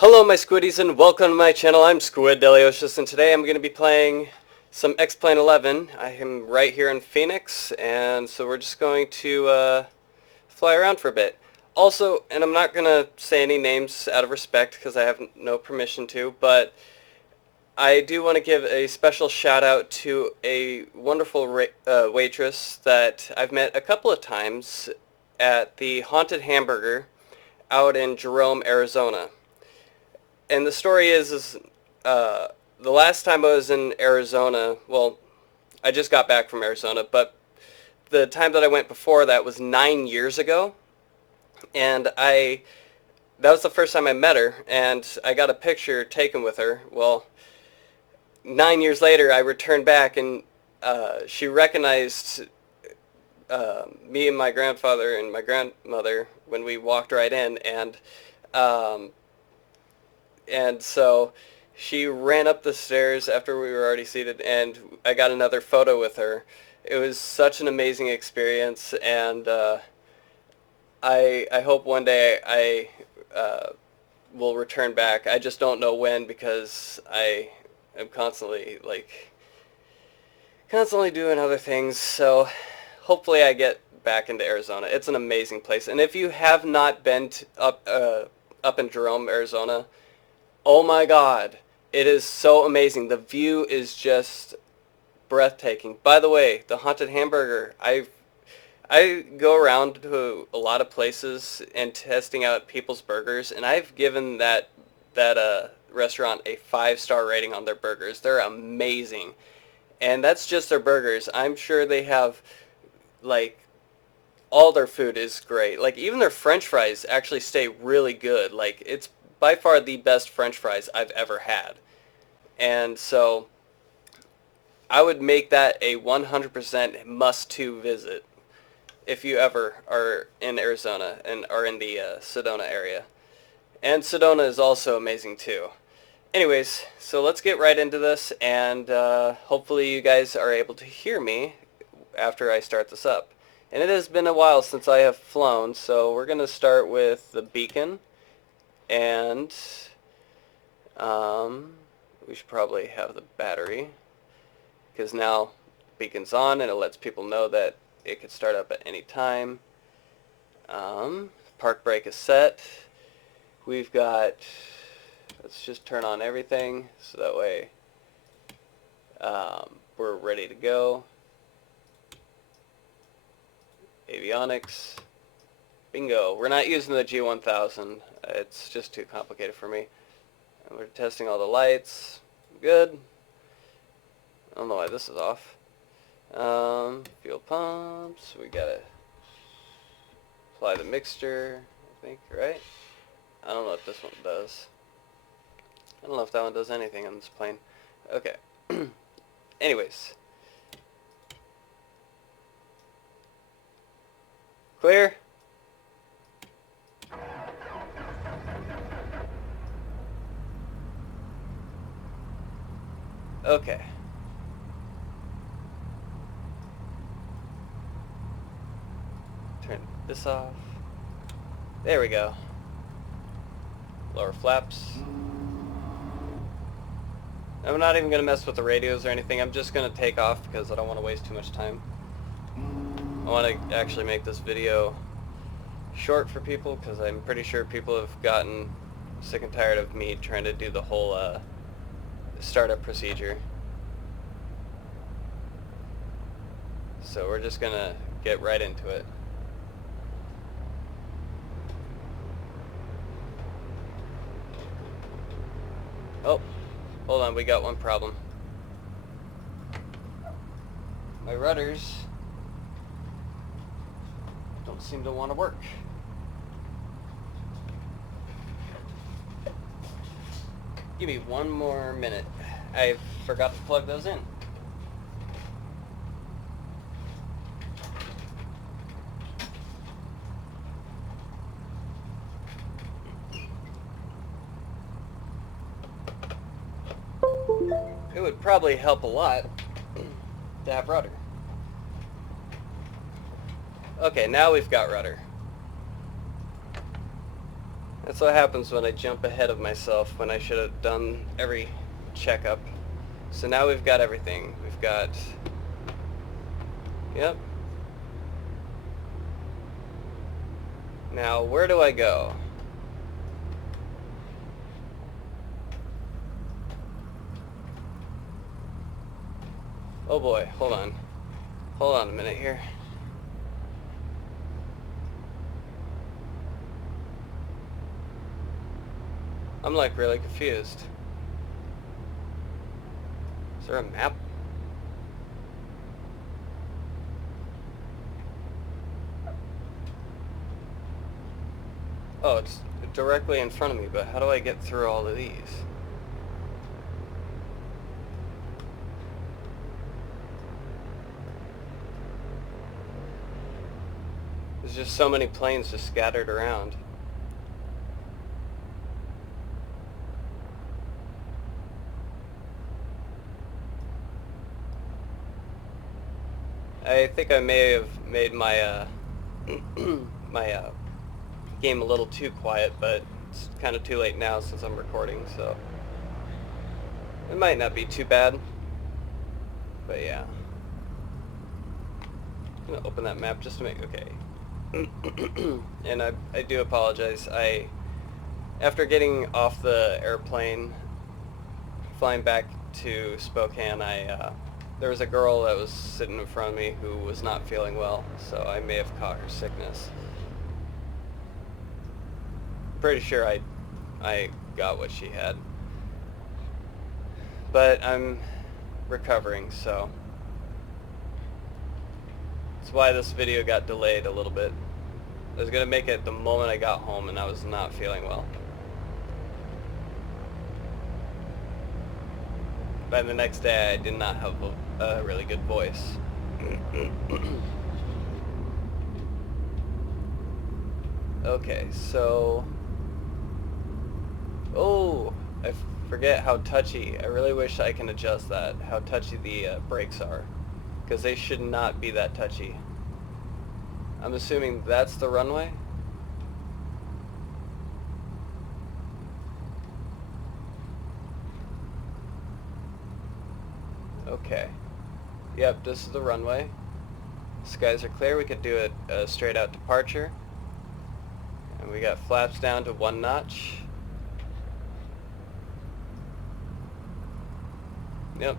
Hello my Squiddies and welcome to my channel. I'm Squid Delioshus and today I'm going to be playing some X-Plane 11. I am right here in Phoenix and so we're just going to fly around for a bit. Also, and I'm not going to say any names out of respect because I have no permission to, but I do want to give a special shout out to a wonderful waitress that I've met a couple of times at the Haunted Hamburger out in Jerome, Arizona. And the story is the last time I was in Arizona, well, I just got back from Arizona, but the time that I went before that was 9 years ago, and that was the first time I met her, and I got a picture taken with her. Well, 9 years later, I returned back, and she recognized me and my grandfather and my grandmother when we walked right in, and so she ran up the stairs after we were already seated, and I got another photo with her. It was such an amazing experience, and I hope one day I will return back. I just don't know when because I am constantly doing other things. So hopefully I get back into Arizona. It's an amazing place, and if you have not been up in Jerome, Arizona, oh my God, it is so amazing. The view is just breathtaking. By the way, the Haunted Hamburger, I go around to a lot of places and testing out people's burgers, and I've given that restaurant a 5-star rating on their burgers. They're amazing. And that's just their burgers. I'm sure they have, like, all their food is great. Like, even their French fries actually stay really good. Like, it's by far the best French fries I've ever had. And so I would make that a 100% must-to visit if you ever are in Arizona and are in the Sedona area. And Sedona is also amazing too. Anyways, so let's get right into this, and hopefully you guys are able to hear me after I start this up. And it has been a while since I have flown, so we're going to start with the beacon. And we should probably have the battery, because now the beacon's on and it lets people know that it could start up at any time. Park brake is set. We've got, let's just turn on everything so that way we're ready to go. Avionics. Bingo. We're not using the G1000. It's just too complicated for me. And we're testing all the lights. Good. I don't know why this is off. Fuel pumps. We gotta apply the mixture, I think, right? I don't know what this one does. I don't know if that one does anything on this plane. Okay. Anyways. Clear? Okay. Turn this off. There we go. Lower flaps. I'm not even going to mess with the radios or anything. I'm just going to take off because I don't want to waste too much time. I want to actually make this video short for people because I'm pretty sure people have gotten sick and tired of me trying to do the whole startup procedure. So we're just gonna get right into it. Oh, hold on, we got one problem. My rudders don't seem to want to work. Give me one more minute. I forgot to plug those in. It would probably help a lot to have rudder. Okay, now we've got rudder. That's what happens when I jump ahead of myself when I should have done every checkup. So now we've got everything. We've got... Yep. Now, where do I go? Oh boy, hold on. Hold on a minute here. I'm like really confused. Is there a map? Oh, it's directly in front of me, but how do I get through all of these? There's just so many planes just scattered around. I think I may have made my my game a little too quiet, but it's kind of too late now since I'm recording, so it might not be too bad. But yeah, I'm gonna open that map just to make okay. And I do apologize. After getting off the airplane, flying back to Spokane, there was a girl that was sitting in front of me who was not feeling well, so I may have caught her sickness. Pretty sure I got what she had. But I'm recovering, so that's why this video got delayed a little bit. I was going to make it the moment I got home, and I was not feeling well. By the next day, I did not have a really good voice. Okay, so... Oh, I forget how touchy. I really wish I can adjust that, how touchy the brakes are. Because they should not be that touchy. I'm assuming that's the runway? Okay. Yep, this is the runway. Skies are clear. We could do a straight out departure. And we got flaps down to 1 notch. Yep.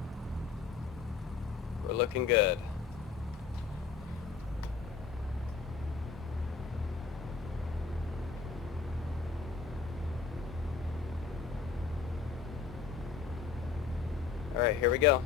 We're looking good. Alright, here we go.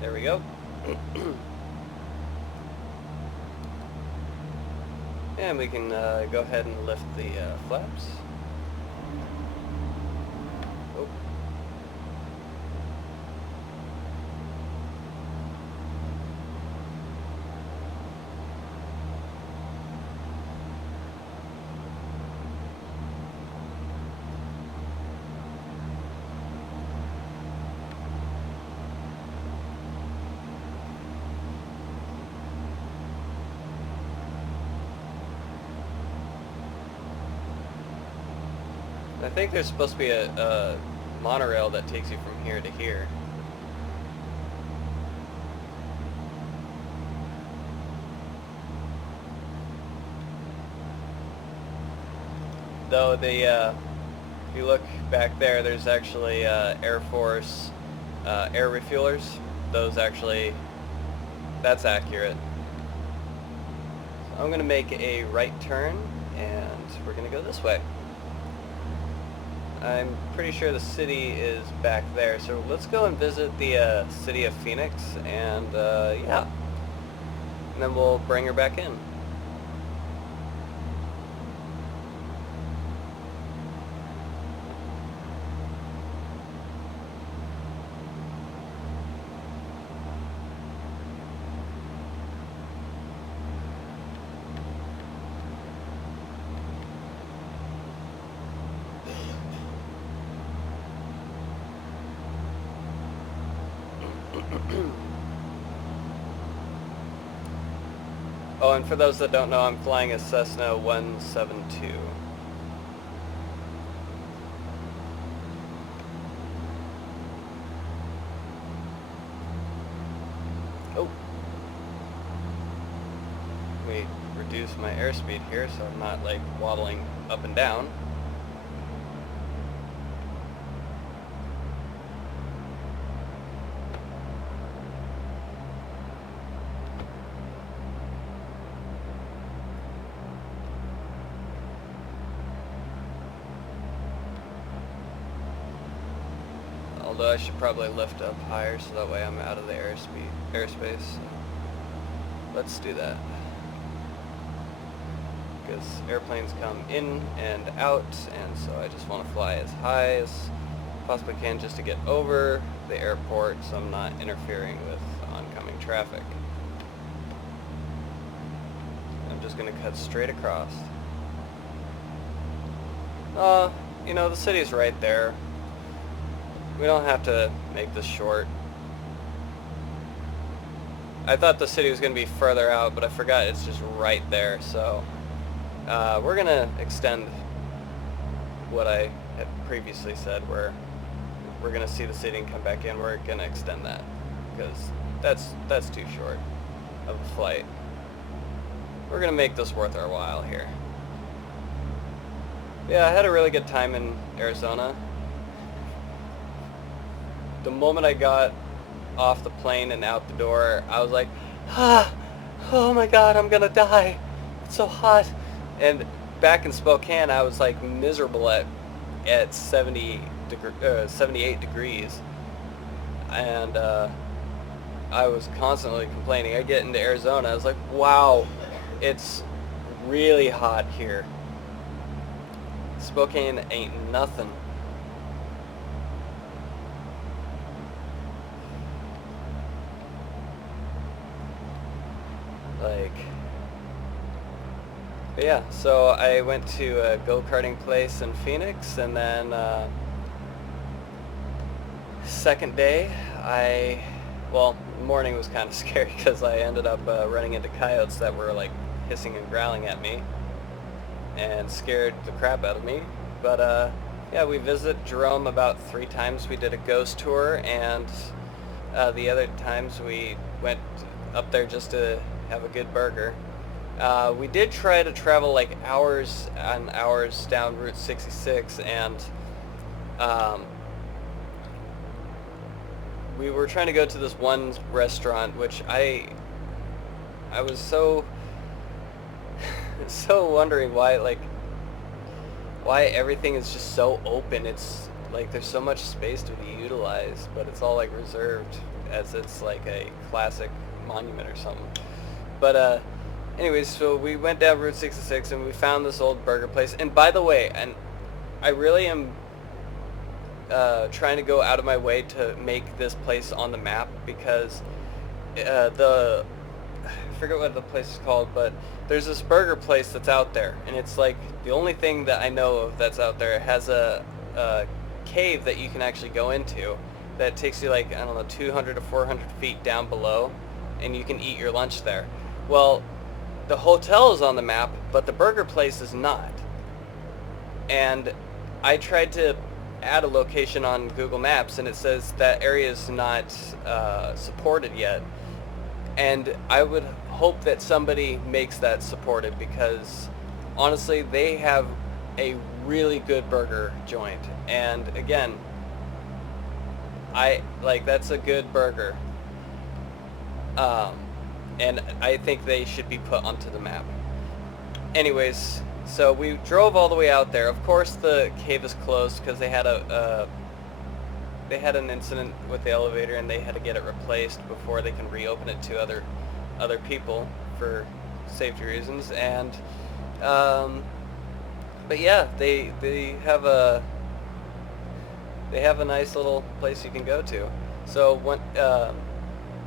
There we go. And we can go ahead and lift the flaps. Oh. I think there's supposed to be a monorail that takes you from here to here. Though if you look back there, there's actually Air Force air refuelers. Those actually, that's accurate. So I'm going to make a right turn, and we're going to go this way. I'm pretty sure the city is back there, so let's go and visit the city of Phoenix, and yeah, and then we'll bring her back in. Oh, and for those that don't know, I'm flying a Cessna 172. Oh. We reduce my airspeed here so I'm not like waddling up and down. Although I should probably lift up higher so that way I'm out of the airspace. Let's do that. Because airplanes come in and out, and so I just want to fly as high as possibly can just to get over the airport so I'm not interfering with oncoming traffic. I'm just going to cut straight across. You know, the city's right there. We don't have to make this short. I thought the city was going to be further out, but I forgot it's just right there, so we're going to extend what I had previously said, where we're going to see the city and come back in. We're going to extend that, because that's too short of a flight. We're going to make this worth our while here. Yeah, I had a really good time in Arizona. The moment I got off the plane and out the door, I was like, oh my god, I'm gonna die. It's so hot. And back in Spokane, I was like miserable at 78 degrees. And I was constantly complaining. I get into Arizona, I was like, wow, it's really hot here. Spokane ain't nothing. But yeah, so I went to a go-karting place in Phoenix, and then second day, well, morning was kind of scary because I ended up running into coyotes that were like hissing and growling at me and scared the crap out of me. But yeah, we visited Jerome about 3 times. We did a ghost tour, and the other times we went up there just to have a good burger. We did try to travel like hours and hours down Route 66, and we were trying to go to this one restaurant, which I was so wondering why everything is just so open. It's like there's so much space to be utilized, but it's all like reserved as it's like a classic monument or something. But anyways, so we went down Route 66 and we found this old burger place. And by the way, and I really am trying to go out of my way to make this place on the map, because I forget what the place is called, but there's this burger place that's out there, and it's like the only thing that I know of that's out there. It has a cave that you can actually go into that takes you like, I don't know, 200 to 400 feet down below, and you can eat your lunch there. Well, the hotel is on the map, but the burger place is not. And I tried to add a location on Google Maps, and it says that area is not supported yet. And I would hope that somebody makes that supported, because honestly, they have a really good burger joint. And again, that's a good burger. And I think they should be put onto the map. Anyways, so we drove all the way out there. Of course, the cave is closed because they had an incident with the elevator, and they had to get it replaced before they can reopen it to other people for safety reasons. And but yeah, they have a nice little place you can go to. So when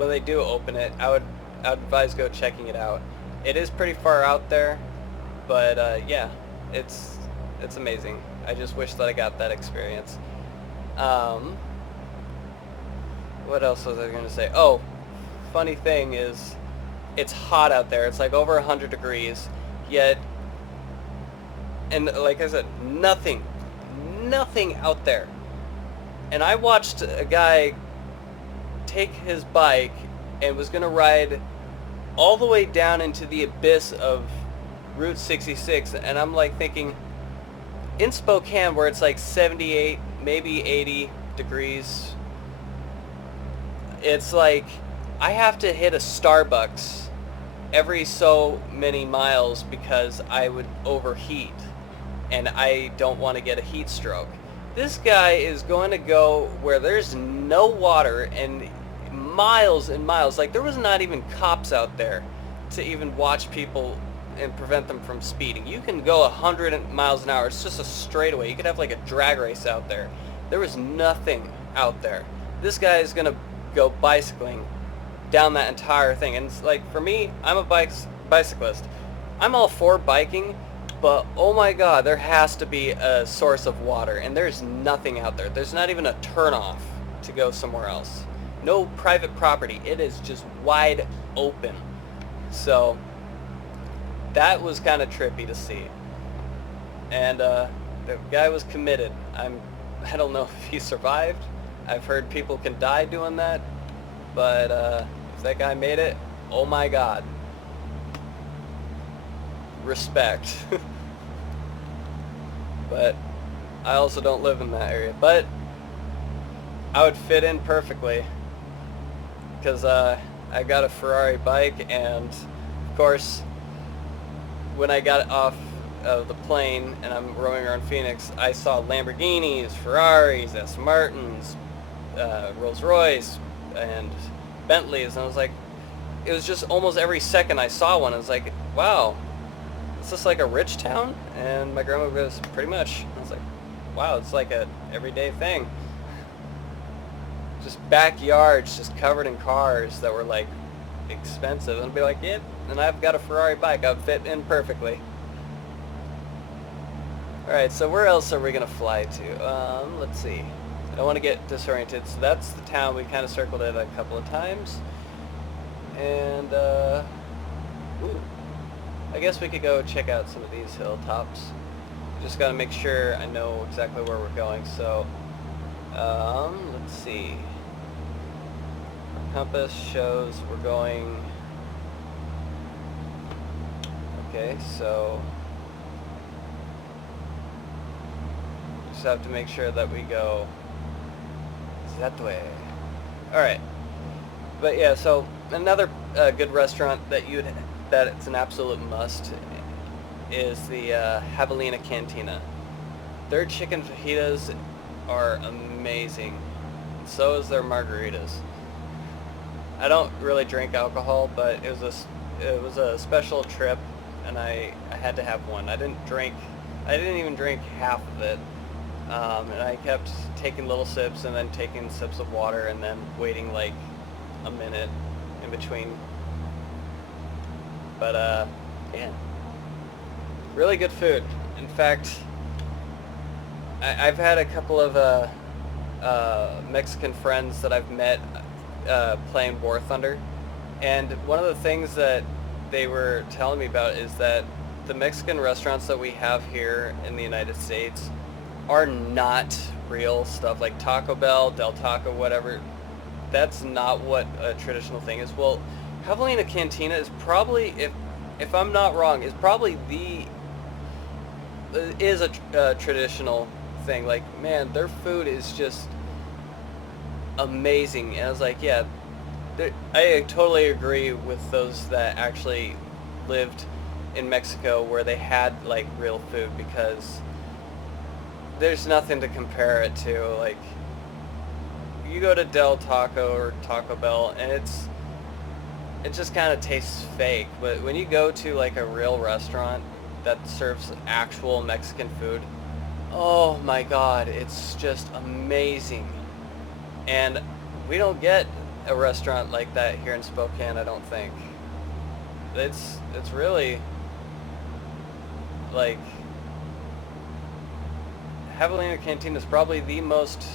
they do open it, I would advise go checking it out. It is pretty far out there, but yeah, it's amazing. I just wish that I got that experience. What else was I going to say? Oh, funny thing is, It's hot out there. It's like over 100 degrees. Yet, and like I said, nothing out there. And I watched a guy take his bike and was going to ride all the way down into the abyss of Route 66, and I'm like thinking, in Spokane where it's like 78, maybe 80 degrees, it's like I have to hit a Starbucks every so many miles because I would overheat and I don't want to get a heat stroke. This guy is going to go where there's no water and miles and miles. Like, there was not even cops out there to even watch people and prevent them from speeding. You can go 100 miles an hour. It's just a straightaway. You could have like a drag race out there. There was nothing out there. This guy is going to go bicycling down that entire thing. And it's like, for me, I'm a bicyclist. I'm all for biking, but oh my god, there has to be a source of water, and there's nothing out there. There's not even a turnoff to go somewhere else. No private property. It is just wide open. So that was kind of trippy to see. And the guy was committed. I don't know if he survived. I've heard people can die doing that, but if that guy made it, oh my god. Respect. But I also don't live in that area. But I would fit in perfectly because I got a Ferrari bike, and of course when I got off of the plane and I'm roaming around Phoenix, I saw Lamborghinis, Ferraris, Aston Martins, Rolls Royce, and Bentleys, and I was like, it was just almost every second I saw one. I was like, wow, is this like a rich town? And my grandma goes, pretty much. I was like, wow, it's like a everyday thing. Just backyards just covered in cars that were like expensive, and I'd be like, yeah, and I've got a Ferrari bike, I'd fit in perfectly. Alright, so where else are we gonna fly to? Let's see. I don't want to get disoriented. So that's the town. We kind of circled it a couple of times. And, ooh, I guess we could go check out some of these hilltops. Just got to make sure I know exactly where we're going. So, let's see. Our compass shows we're going... Okay, so... just have to make sure that we go that way. Alright. But yeah, so another good restaurant that it's an absolute must is the Javelina Cantina. Their chicken fajitas are amazing. So is their margaritas. I don't really drink alcohol, but it was a special trip, and I had to have one. I didn't even drink half of it. And I kept taking little sips and then taking sips of water and then waiting like a minute in between. But yeah, really good food. In fact, I've had a couple of Mexican friends that I've met playing War Thunder, and one of the things that they were telling me about is that the Mexican restaurants that we have here in the United States are not real stuff, like Taco Bell, Del Taco, whatever. That's not what a traditional thing is. Well, Javelina Cantina is probably, if I'm not wrong, is probably a traditional thing. Like, man, their food is just amazing. And I was like, yeah, I totally agree with those that actually lived in Mexico where they had like real food, because there's nothing to compare it to. Like, you go to Del Taco or Taco Bell and it just kind of tastes fake. But when you go to like a real restaurant that serves actual Mexican food, oh my god, it's just amazing. And we don't get a restaurant like that here in Spokane, I don't think. It's really like, Javelina Cantina is probably the most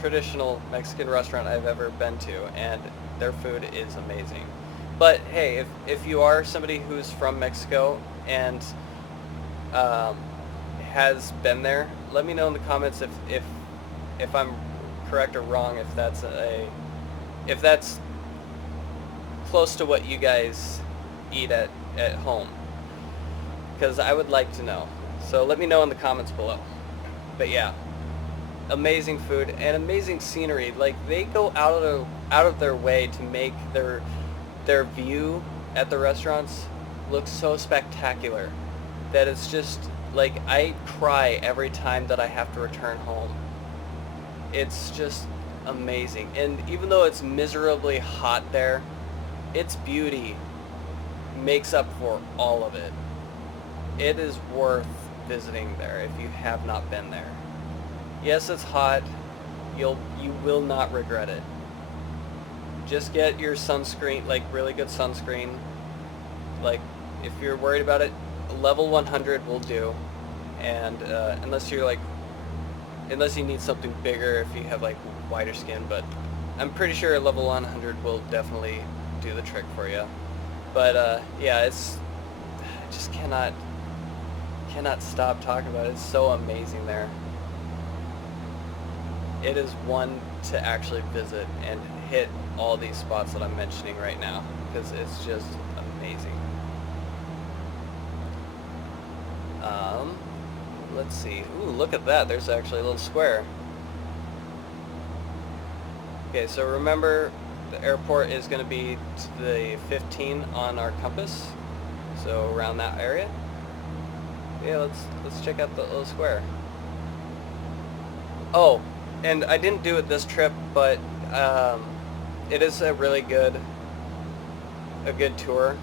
traditional Mexican restaurant I've ever been to, and their food is amazing. But hey, if you are somebody who's from Mexico and um, has been there, let me know in the comments if I'm correct or wrong, if that's close to what you guys eat at home, because I would like to know. So let me know in the comments below. But yeah, amazing food and amazing scenery. Like, they go out of their way to make their view at the restaurants look so spectacular that it's just like I cry every time that I have to return home. It's just amazing. And even though it's miserably hot there, its beauty makes up for all of it. It is worth visiting there if you have not been there. Yes, it's hot. You will not regret it. Just get your sunscreen, like really good sunscreen. Like, if you're worried about it, level 100 will do. And unless you need something bigger, if you have like whiter skin, but I'm pretty sure level 100 will definitely do the trick for you. But yeah, I just cannot stop talking about it. It's so amazing there. It is one to actually visit and hit all these spots that I'm mentioning right now, because it's just amazing. Let's see. Ooh, look at that. There's actually a little square. Okay, so remember, the airport is going to be to the 15 on our compass, so around that area. Yeah, let's check out the little square. Oh, and I didn't do it this trip, but it is a really good tour.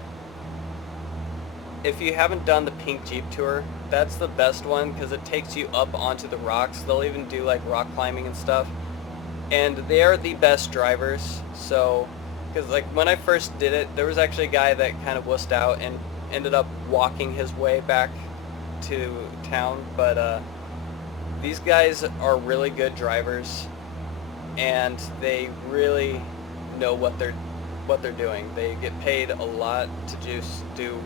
If you haven't done the Pink Jeep tour, that's the best one, because it takes you up onto the rocks. They'll even do like rock climbing and stuff, and they are the best drivers. So, because like when I first did it, there was actually a guy that kind of wussed out and ended up walking his way back to town, but these guys are really good drivers, and they really know what they're doing. They get paid a lot to just do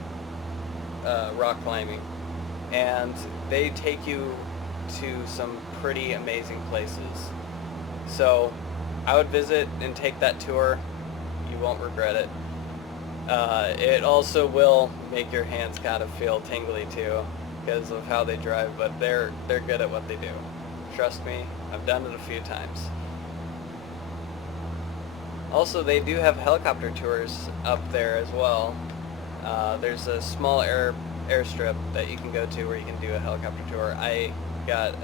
rock climbing, and they take you to some pretty amazing places. So I would visit and take that tour. You won't regret it. It also will make your hands kind of feel tingly too, because of how they drive, but they're good at what they do. Trust me, I've done it a few times. Also, they do have helicopter tours up there as well. There's a small airstrip that you can go to where you can do a helicopter tour. I got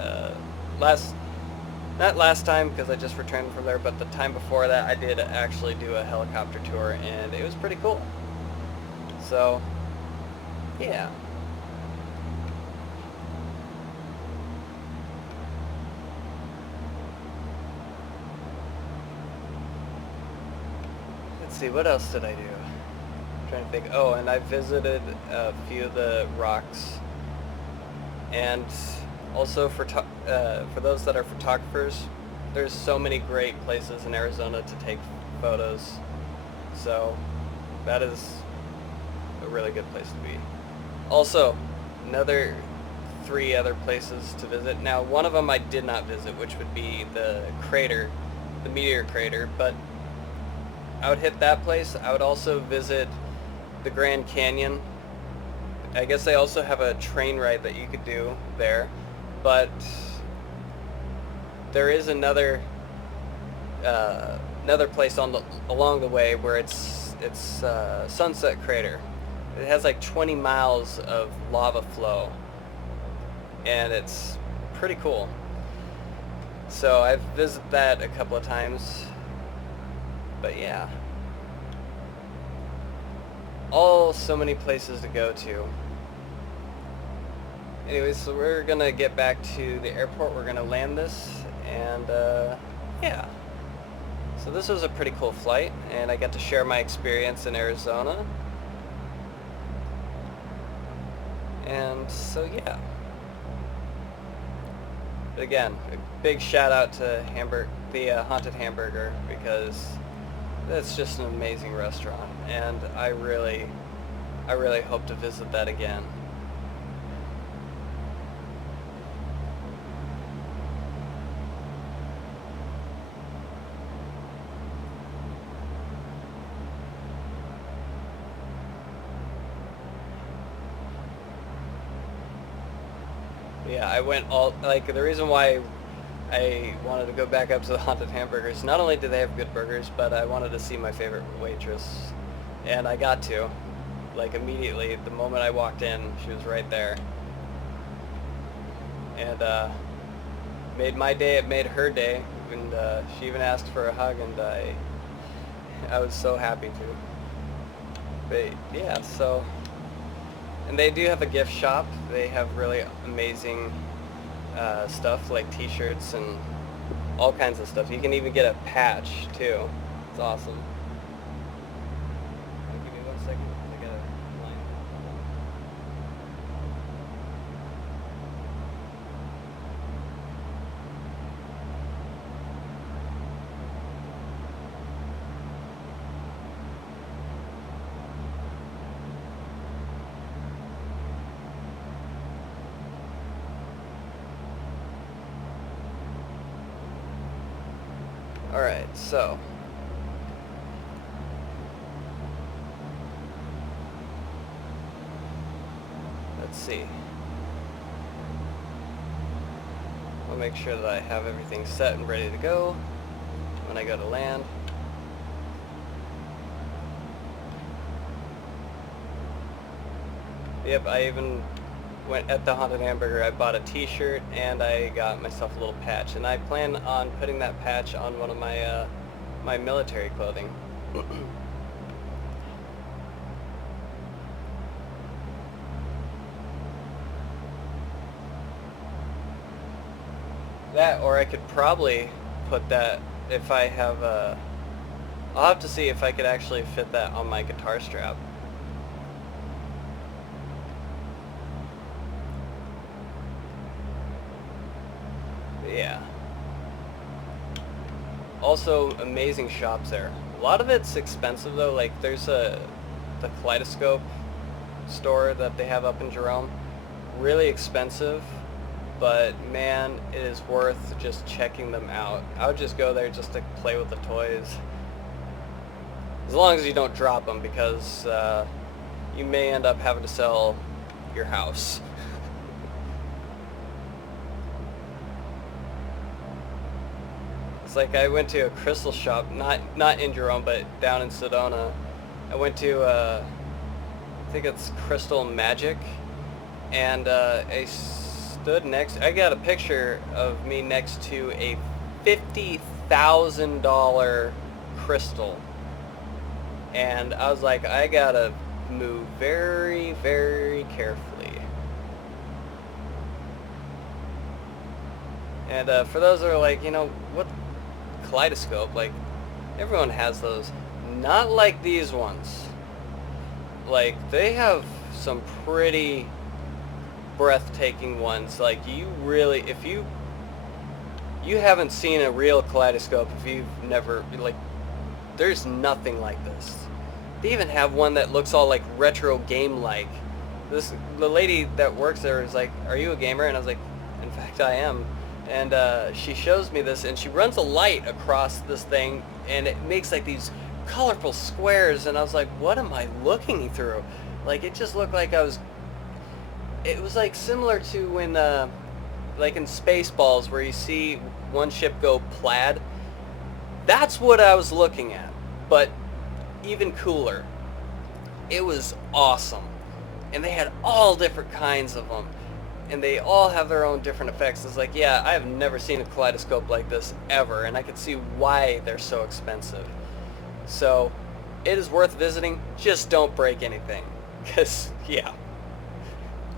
not last time because I just returned from there, but the time before that I did actually do a helicopter tour, and it was pretty cool. So, yeah. Let's see, what else did I do? I'm trying to think. Oh, and I visited a few of the rocks. And also for those that are photographers, there's so many great places in Arizona to take photos. So that is a really good place to be. Also, another 3 other places to visit. Now, one of them I did not visit, which would be the crater, the meteor crater, but I would hit that place. I would also visit the Grand Canyon. I guess they also have a train ride that you could do there, but there is another place along the way where it's Sunset Crater. It has like 20 miles of lava flow, and it's pretty cool. So I've visited that a couple of times. But yeah, so many places to go to. Anyways, so we're gonna get back to the airport. We're gonna land this, and yeah. So this was a pretty cool flight, and I got to share my experience in Arizona. And so yeah. But again, a big shout out to the Haunted Hamburger, because That's just an amazing restaurant, and I really hope to visit that again. Yeah, I went all, like, the reason why I wanted to go back up to the Haunted Hamburgers, not only do they have good burgers, but I wanted to see my favorite waitress, and I got to, like, immediately. The moment I walked in, she was right there, and made my day, it made her day, and she even asked for a hug, and I was so happy to. But yeah, so, and they do have a gift shop. They have really amazing stuff like t-shirts and all kinds of stuff. You can even get a patch too. It's awesome. Give me 1 second. I got a line. Alright, so let's see. I'll make sure that I have everything set and ready to go when I go to land. Yep, I even went at the Haunted Hamburger. I bought a t-shirt and I got myself a little patch, and I plan on putting that patch on one of my my military clothing. That, or I could probably put that if I have a... I'll have to see if I could actually fit that on my guitar strap. Yeah. Also, amazing shops there. A lot of it's expensive though. Like, there's the Kaleidoscope store that they have up in Jerome. Really expensive, but man, it is worth just checking them out. I would just go there just to play with the toys. As long as you don't drop them, because you may end up having to sell your house. Like, I went to a crystal shop, not in Jerome, but down in Sedona. I went to I think it's Crystal Magic, and I stood next. I got a picture of me next to a $50,000 crystal, and I was like, I gotta move very, very carefully. And for those that are like, you know, what? Kaleidoscope, like, everyone has those. Not like these ones. Like, they have some pretty breathtaking ones. Like, you really, if you haven't seen a real kaleidoscope, if you've never, like, there's nothing like this. They even have one that looks all like retro game-like. The lady that works there is like, "Are you a gamer?" And I was like, "In fact, I am." And she shows me this, and she runs a light across this thing, and it makes like these colorful squares, and I was like, what am I looking through? Like, it just looked like it was like similar to when like in Spaceballs, where you see one ship go plaid. That's what I was looking at, but even cooler. It was awesome, and they had all different kinds of them, and they all have their own different effects. It's like, yeah, I have never seen a kaleidoscope like this ever, and I can see why they're so expensive. So it is worth visiting. Just don't break anything, because yeah,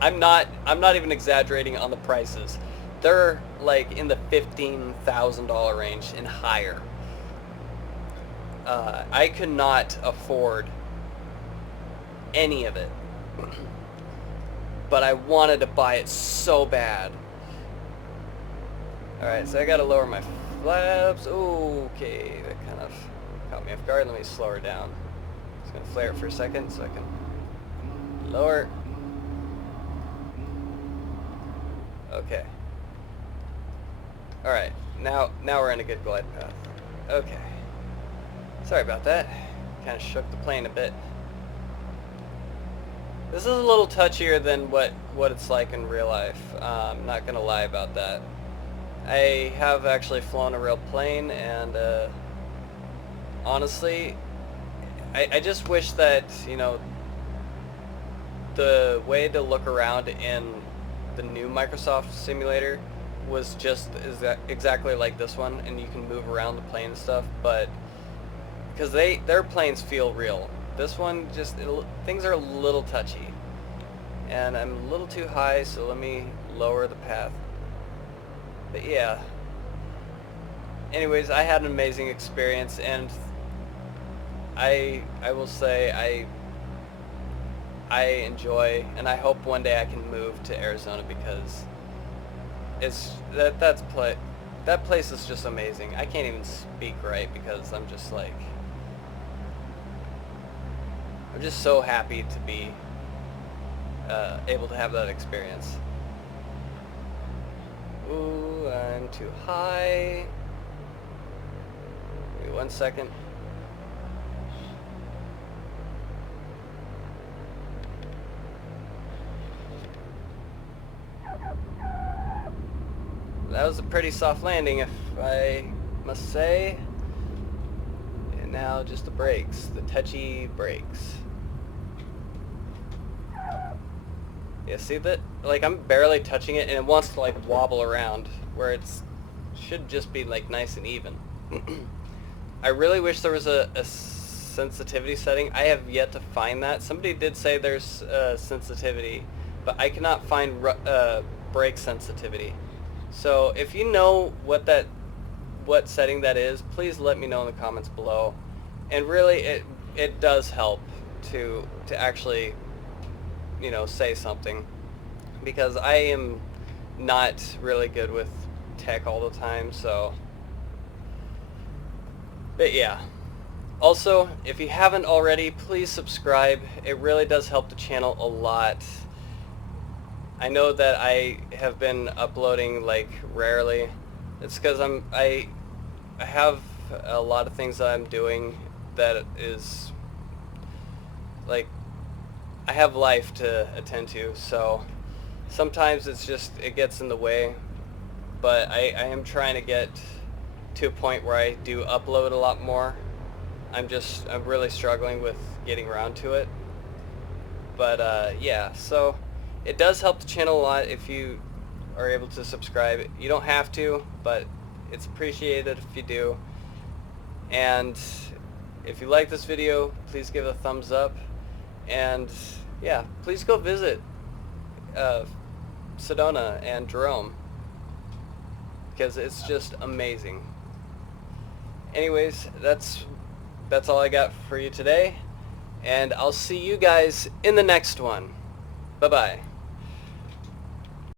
I'm not even exaggerating on the prices. They're like in the $15,000 range and higher. I could not afford any of it. But I wanted to buy it so bad. Alright, so I gotta lower my flaps. Okay, that kind of Caught me off guard. Let me slow her down. Just gonna flare it for a second so I can lower. Okay. Alright, now we're in a good glide path. Okay. Sorry about that. Kind of shook the plane a bit. This is a little touchier than what it's like in real life. I'm not gonna lie about that. I have actually flown a real plane, and honestly, I just wish that, you know, the way to look around in the new Microsoft simulator was just exactly like this one, and you can move around the plane and stuff, but because their planes feel real. This one just, things are a little touchy, and I'm a little too high, so let me lower the path. But yeah, anyways, I had an amazing experience, and I will say I enjoy, and I hope one day I can move to Arizona, because it's that place is just amazing. I can't even speak right because I'm just like, I'm just so happy to be able to have that experience. Ooh, I'm too high. Give me 1 second. That was a pretty soft landing, if I must say. And now just the brakes, the touchy brakes. Yeah, see that? Like, I'm barely touching it, and it wants to like wobble around, where it's should just be like nice and even. I really wish there was a sensitivity setting. I have yet to find that. Somebody did say there's sensitivity, but I cannot find brake sensitivity. So if you know what setting that is, please let me know in the comments below. And really, it does help to actually, you know, say something, because I am not really good with tech all the time. So, but yeah. Also, if you haven't already, please subscribe. It really does help the channel a lot. I know that I have been uploading like rarely. It's because I have a lot of things that I'm doing that is like, I have life to attend to, so sometimes it gets in the way, but I am trying to get to a point where I do upload a lot more. I'm really struggling with getting around to it. But yeah, so it does help the channel a lot if you are able to subscribe. You don't have to, but it's appreciated if you do. And if you like this video, please give it a thumbs up. And yeah, please go visit Sedona and Jerome, because it's just amazing. Anyways, that's all I got for you today, and I'll see you guys in the next one. Bye-bye.